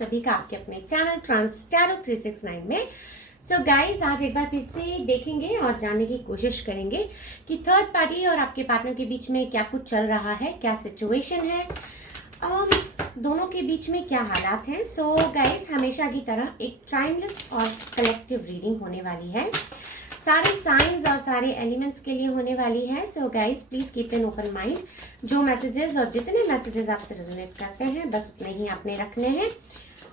सभी का आपके अपने चैनल ट्रांस टैरो 369 में। सो गाइस, आज एक बार फिर से देखेंगे और जानने की कोशिश करेंगे कि थर्ड पार्टी और आपके पार्टनर के बीच में क्या कुछ चल रहा है, क्या सिचुएशन है, दोनों के बीच में क्या हालात हैं। सो गाइस, हमेशा की तरह एक टाइमलेस और कलेक्टिव रीडिंग होने वाली है, सारे साइंस और सारे एलिमेंट्स के लिए होने वाली है। So guys, please keep an open mind. जो मैसेजेस और जितने मैसेजेस आपसे रेजोनेट करते हैं बस उतने ही आपने रखने हैं।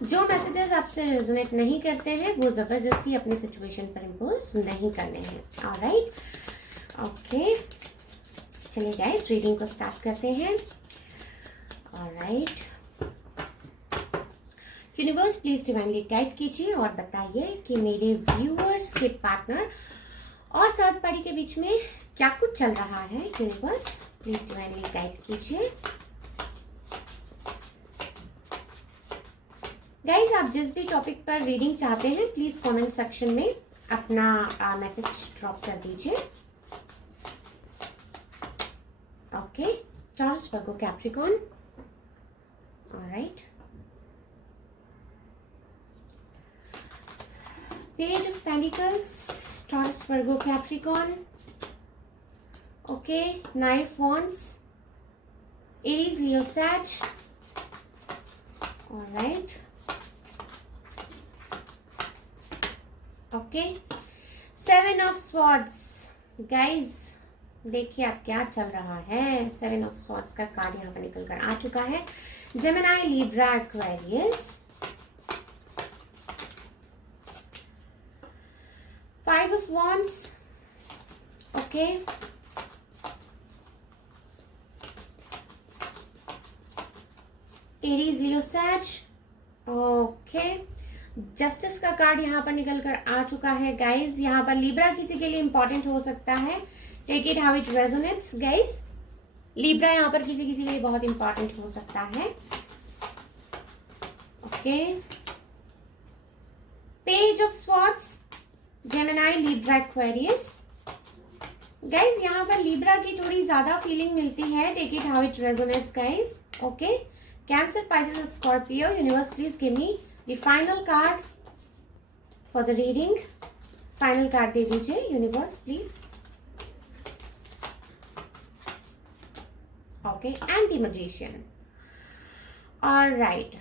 जो मैसेजेस आपसे रेजोनेट नहीं करते हैं वो जबरदस्ती अपनी सिचुएशन पर इम्पोज नहीं करने हैं। ऑलराइट, ओके, चलिए गाइस रीडिंग को स्टार्ट करते हैं। Alright, universe please divinely guide कीजिए और बताइए कि मेरे व्यूअर्स के पार्टनर और थर्ड पार्टी के बीच में क्या कुछ चल रहा है। यूनिवर्स प्लीज डिवाइनली गाइड कीजिए। गाइज, आप जिस भी टॉपिक पर रीडिंग चाहते हैं प्लीज कमेंट सेक्शन में अपना मैसेज ड्रॉप कर दीजिए। Okay, taurus, Virgo, Capricorn. Alright, Page of Pentacles, Taurus, Virgo, Capricorn. Okay, Nine of Wands, Aries, Leo, Sag. All right. Okay, Seven of Swords. Guys, देखिए आप क्या चल रहा है। Seven of Swords का कार्ड यहाँ पर निकल कर आ चुका है। Gemini, Libra, Aquarius. Five of Wands. Okay. Aries, Leo, Sag. Okay. Justice का कार्ड यहाँ पर निकल कर आ चुका है। गाइज, यहाँ पर लिब्रा किसी के लिए इंपॉर्टेंट हो सकता है। Take it how it resonates. Guys, Libra यहाँ पर किसी के लिए बहुत इंपॉर्टेंट हो सकता है। Okay, page of swords, Gemini, Libra, Aquarius. Guys, यहाँ पर लिब्रा की थोड़ी ज्यादा फीलिंग मिलती है। Take it how it resonates guys. Okay, Cancer, Pisces, Scorpio. Universe please give me the final card for the reading. Final card दे दीजिए universe please. Okay, and the magician. Alright,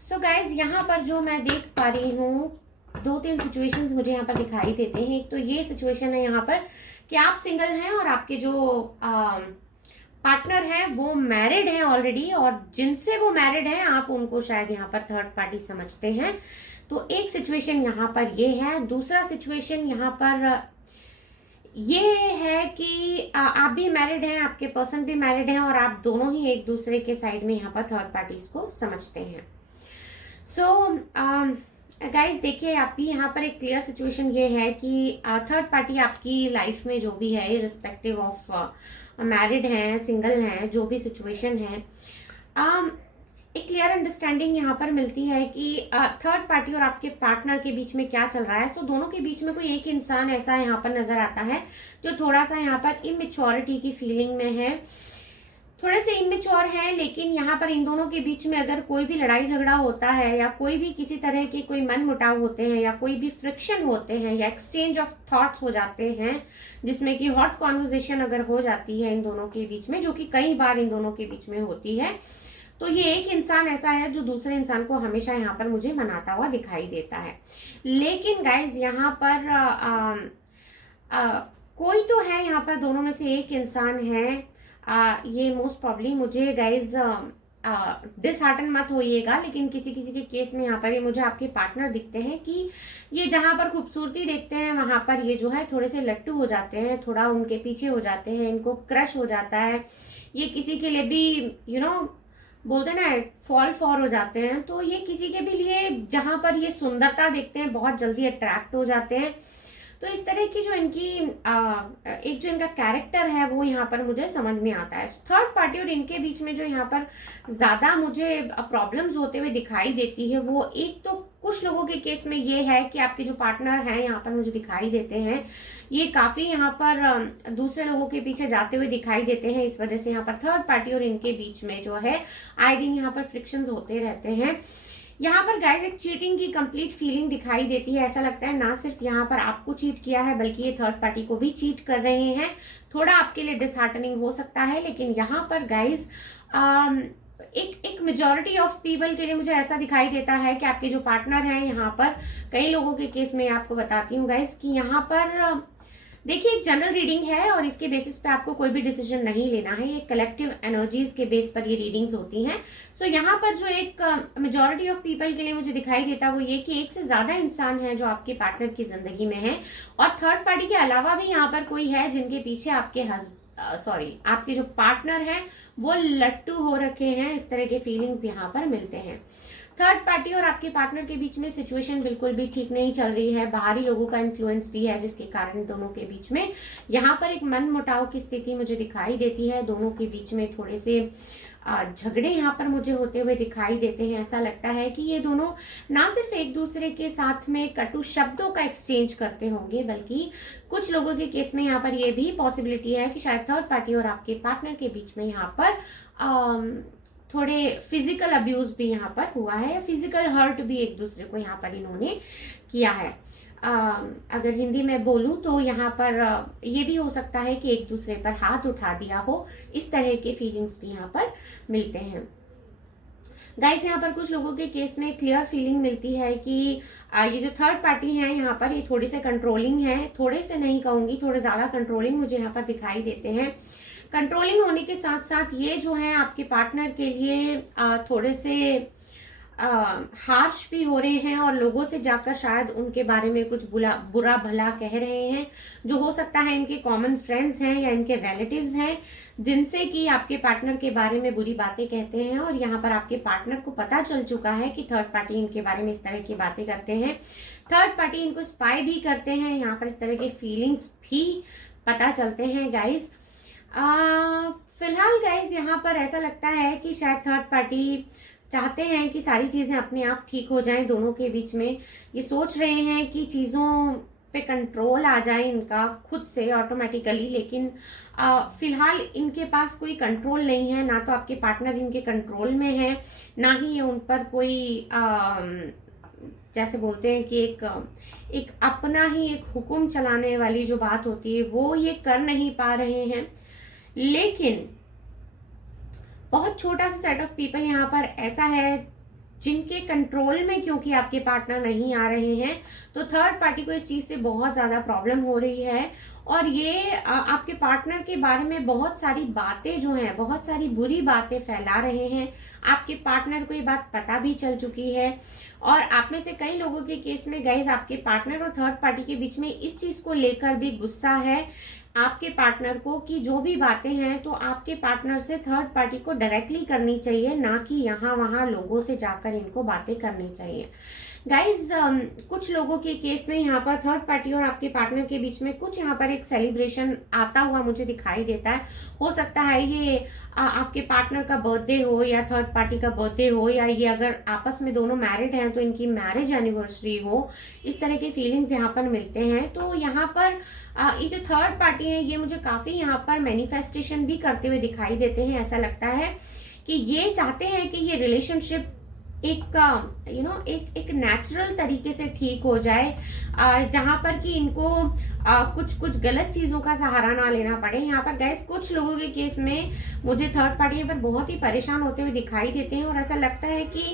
so guys, यहाँ पर जो मैं देख पा रही हूँ, दो तीन सिचुएशंस मुझे यहाँ पर दिखाई देते हैं। एक तो ये सिचुएशन है यहाँ पर कि आप सिंगल हैं और आपके जो पार्टनर है वो मैरिड है ऑलरेडी, और जिनसे वो मैरिड है आप उनको शायद यहाँ पर थर्ड पार्टी समझते हैं। तो एक सिचुएशन यहाँ पर ये है। दूसरा सिचुएशन यहाँ पर ये है कि आप भी मैरिड हैं, आपके पर्सन भी मैरिड हैं, और आप दोनों ही एक दूसरे के साइड में यहाँ पर थर्ड पार्टीज को समझते हैं। सो गाइज, देखिए आपकी यहाँ पर एक क्लियर सिचुएशन ये है कि थर्ड पार्टी आपकी लाइफ में जो भी है, रिस्पेक्टिव ऑफ मैरिड हैं, सिंगल हैं, जो भी सिचुएशन है, एक क्लियर अंडरस्टैंडिंग यहाँ पर मिलती है कि थर्ड पार्टी और आपके पार्टनर के बीच में क्या चल रहा है। सो दोनों के बीच में कोई एक इंसान ऐसा यहाँ पर नजर आता है जो थोड़ा सा यहाँ पर इमेच्योरिटी की फीलिंग में है, थोड़े से इमेच्योर है। लेकिन यहाँ पर इन दोनों के बीच में अगर कोई भी लड़ाई झगड़ा होता है, या कोई भी किसी तरह के कोई मन मुटाव होते हैं, या कोई भी फ्रिक्शन होते हैं, या एक्सचेंज ऑफ थॉट्स हो जाते हैं, जिसमें कि हॉट कॉन्वर्सेशन अगर हो जाती है इन दोनों के बीच में, जो कि कई बार इन दोनों के बीच में होती है, तो ये एक इंसान ऐसा है जो दूसरे इंसान को हमेशा यहाँ पर मुझे मनाता हुआ दिखाई देता है। लेकिन गाइज, यहाँ पर कोई तो है, यहाँ पर दोनों में से एक इंसान है। ये मोस्ट प्रॉब्ली मुझे गाइज डिसहार्टन मत होइएगा, लेकिन किसी किसी के केस में यहाँ पर ये मुझे आपके पार्टनर दिखते हैं कि ये जहां पर खूबसूरती देखते हैं वहां पर ये जो है थोड़े से लट्टू हो जाते हैं, थोड़ा उनके पीछे हो जाते हैं, इनको क्रश हो जाता है। ये किसी के लिए भी बोलते ना फॉल फॉर हो जाते हैं। तो ये किसी के भी लिए जहां पर ये सुंदरता देखते हैं बहुत जल्दी अट्रैक्ट हो जाते हैं। तो इस तरह की जो इनकी एक जो इनका कैरेक्टर है वो यहाँ पर मुझे समझ में आता है। थर्ड पार्टी और इनके बीच में जो यहाँ पर ज्यादा मुझे प्रॉब्लम्स होते हुए दिखाई देती है, वो एक तो कुछ लोगों के केस में ये है कि आपके जो पार्टनर हैं यहाँ पर मुझे दिखाई देते हैं, ये काफी यहाँ पर दूसरे लोगों के पीछे जाते हुए दिखाई देते हैं। इस वजह से यहाँ पर थर्ड पार्टी और इनके बीच में जो है आए दिन यहाँ पर फ्रिक्शंस होते रहते हैं। यहाँ पर गाइस एक चीटिंग की कंप्लीट फीलिंग दिखाई देती है। ऐसा लगता है ना सिर्फ यहाँ पर आपको चीट किया है बल्कि ये थर्ड पार्टी को भी चीट कर रहे हैं। थोड़ा आपके लिए डिसहार्टनिंग हो सकता है, लेकिन यहाँ पर गाइस एक मेजॉरिटी ऑफ पीपल के लिए मुझे ऐसा दिखाई देता है कि आपके जो पार्टनर हैं, यहाँ पर कई लोगों के केस में आपको बताती हूँ गाइस कि यहाँ पर देखिए एक जनरल रीडिंग है और इसके बेसिस पे आपको कोई भी डिसीजन नहीं लेना है। ये कलेक्टिव एनर्जीज के बेस पर ये रीडिंग्स होती हैं। सो यहाँ पर जो एक मेजॉरिटी ऑफ पीपल के लिए मुझे दिखाई देता है वो ये कि एक से ज्यादा इंसान है जो आपके पार्टनर की जिंदगी में है, और थर्ड पार्टी के अलावा भी यहाँ पर कोई है जिनके पीछे आपके जो पार्टनर है वो लट्टू हो रखे हैं। इस तरह के फीलिंग्स यहाँ पर मिलते हैं। थर्ड पार्टी और आपके पार्टनर के बीच में सिचुएशन बिल्कुल भी ठीक नहीं चल रही है। बाहरी लोगों का इन्फ्लुएंस भी है जिसके कारण दोनों के बीच में यहाँ पर एक मन मुटाव की स्थिति मुझे दिखाई देती है। दोनों के बीच में थोड़े से झगड़े यहाँ पर मुझे होते हुए दिखाई देते हैं। ऐसा लगता है कि ये दोनों ना सिर्फ एक दूसरे के साथ में कटु शब्दों का एक्सचेंज करते होंगे, बल्कि कुछ लोगों के केस में यहाँ पर ये भी पॉसिबिलिटी है कि शायद थर्ड पार्टी और आपके पार्टनर के बीच में यहाँ पर थोड़े फिजिकल अब्यूज भी यहाँ पर हुआ है, या फिजिकल हर्ट भी एक दूसरे को यहाँ पर इन्होंने किया है। अगर हिंदी में बोलूं तो यहाँ पर ये भी हो सकता है कि एक दूसरे पर हाथ उठा दिया हो। इस तरह के फीलिंग्स भी यहाँ पर मिलते हैं। गाइस यहाँ पर कुछ लोगों के केस में क्लियर फीलिंग मिलती है कि ये जो थर्ड पार्टी है यहाँ पर ये थोड़े से कंट्रोलिंग है। थोड़े से नहीं कहूंगी, थोड़े ज्यादा कंट्रोलिंग मुझे यहाँ पर दिखाई देते हैं। कंट्रोलिंग होने के साथ साथ ये जो है आपके पार्टनर के लिए थोड़े से हार्श भी हो रहे हैं, और लोगों से जाकर शायद उनके बारे में कुछ बुरा भला कह रहे हैं, जो हो सकता है इनके कॉमन फ्रेंड्स हैं या इनके रिलेटिव्स हैं, जिनसे कि आपके पार्टनर के बारे में बुरी बातें कहते हैं। और यहाँ पर आपके पार्टनर को पता चल चुका है कि थर्ड पार्टी इनके बारे में इस तरह की बातें करते हैं। थर्ड पार्टी इनको स्पाई भी करते हैं। यहाँ पर इस तरह के फीलिंग्स भी पता चलते हैं गाइज। फिलहाल गाइज यहाँ पर ऐसा लगता है कि शायद थर्ड पार्टी चाहते हैं कि सारी चीजें अपने आप ठीक हो जाएं दोनों के बीच में। ये सोच रहे हैं कि चीजों पे कंट्रोल आ जाए इनका खुद से ऑटोमेटिकली, लेकिन फिलहाल इनके पास कोई कंट्रोल नहीं है। ना तो आपके पार्टनर इनके कंट्रोल में है, ना ही ये उन पर कोई जैसे बोलते हैं कि एक अपना ही एक हुक्म चलाने वाली जो बात होती है वो ये कर नहीं पा रहे हैं। लेकिन बहुत छोटा सा सेट ऑफ पीपल यहाँ पर ऐसा है जिनके कंट्रोल में क्योंकि आपके पार्टनर नहीं आ रहे हैं, तो थर्ड पार्टी को इस चीज से बहुत ज्यादा प्रॉब्लम हो रही है। और ये आपके पार्टनर के बारे में बहुत सारी बातें जो हैं, बहुत सारी बुरी बातें फैला रहे हैं। आपके पार्टनर को ये बात पता भी चल चुकी है, और आप में से कई लोगों के केस में गाइस आपके पार्टनर और थर्ड पार्टी के बीच में इस चीज को लेकर भी गुस्सा है आपके पार्टनर को कि जो भी बातें हैं तो आपके पार्टनर से थर्ड पार्टी को डायरेक्टली करनी चाहिए, ना कि यहाँ वहां लोगों से जाकर इनको बातें करनी चाहिए। गाइज कुछ लोगों के केस में यहाँ पर थर्ड पार्टी और आपके पार्टनर के बीच में कुछ यहाँ पर एक सेलिब्रेशन आता हुआ मुझे दिखाई देता है। हो सकता है ये आपके पार्टनर का बर्थडे हो या थर्ड पार्टी का बर्थडे हो, या ये अगर आपस में दोनों मैरिड हैं तो इनकी मैरिज एनिवर्सरी हो। इस तरह के फीलिंग्स यहाँ पर मिलते हैं। तो यहाँ पर ये जो थर्ड पार्टी है ये मुझे काफी यहाँ पर मैनिफेस्टेशन भी करते हुए दिखाई देते हैं। ऐसा लगता है कि ये चाहते हैं कि ये रिलेशनशिप एक एक नेचुरल तरीके से ठीक हो जाए, जहां पर कि इनको कुछ गलत चीजों का सहारा ना लेना पड़े। यहाँ पर गैस कुछ लोगों के केस में मुझे थर्ड पार्टी पर बहुत ही परेशान होते हुए दिखाई देते हैं, और ऐसा लगता है कि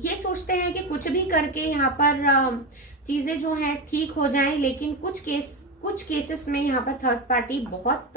ये सोचते हैं कि कुछ भी करके यहाँ पर चीजें जो हैं ठीक हो जाएं। लेकिन कुछ केसेस में यहाँ पर थर्ड पार्टी बहुत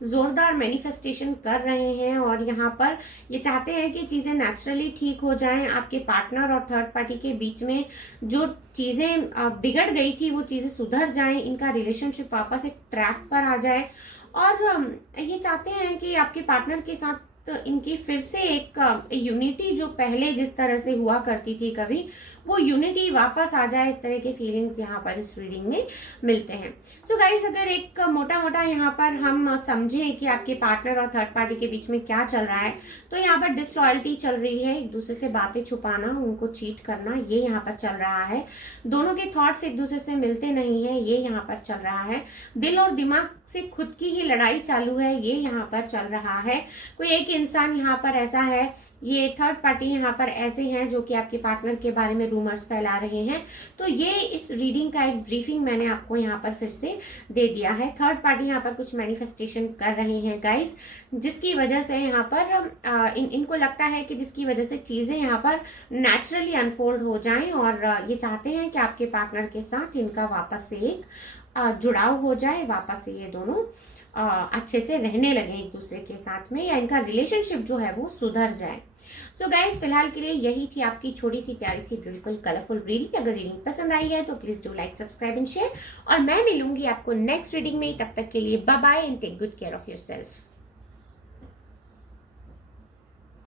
जोरदार मैनिफेस्टेशन कर रहे हैं, और यहाँ पर ये चाहते हैं कि चीजें नेचुरली ठीक हो जाएं। आपके पार्टनर और थर्ड पार्टी के बीच में जो चीजें बिगड़ गई थी वो चीजें सुधर जाएं, इनका रिलेशनशिप वापस एक ट्रैक पर आ जाए। और ये चाहते हैं कि आपके पार्टनर के साथ इनकी फिर से एक यूनिटी जो पहले जिस तरह से हुआ करती थी कभी, वो यूनिटी वापस आ जाए, इस तरह के फीलिंग्स यहाँ पर इस रीडिंग में मिलते हैं। सो गाइस, अगर एक मोटा मोटा यहाँ पर हम समझें कि आपके पार्टनर और थर्ड पार्टी के बीच में क्या चल रहा है, तो यहाँ पर डिसलॉयल्टी चल रही है, एक दूसरे से बातें छुपाना, उनको चीट करना, ये यहाँ पर चल रहा है। दोनों के थॉट्स एक दूसरे से मिलते नहीं है, ये यहाँ पर चल रहा है। दिल और दिमाग से खुद की ही लड़ाई चालू है, ये यहाँ पर चल रहा है। कोई एक इंसान यहाँ पर ऐसा है, ये थर्ड पार्टी यहाँ पर ऐसे हैं जो कि आपके पार्टनर के बारे में रूमर्स फैला रहे हैं। तो ये इस रीडिंग का एक ब्रीफिंग मैंने आपको यहाँ पर फिर से दे दिया है। थर्ड पार्टी यहाँ पर कुछ मैनिफेस्टेशन कर रहे हैं गाइस, जिसकी वजह से यहाँ पर इनको लगता है कि जिसकी वजह से चीजें यहाँ पर नेचुरली अनफोल्ड हो जाएं, और ये चाहते हैं कि आपके पार्टनर के साथ इनका वापस से एक जुड़ाव हो जाए, वापस से ये दोनों अच्छे से रहने लगे एक दूसरे के साथ में, या इनका रिलेशनशिप जो है वो सुधर जाए। सो गाइज, फिलहाल के लिए यही थी आपकी छोटी सी प्यारी सी ब्यूटीफुल कलरफुल रीडिंग। अगर रीडिंग पसंद आई है तो please do like, subscribe and share, और मैं मिलूंगी आपको नेक्स्ट रीडिंग में। तब तक के लिए bye bye and take good care of yourself.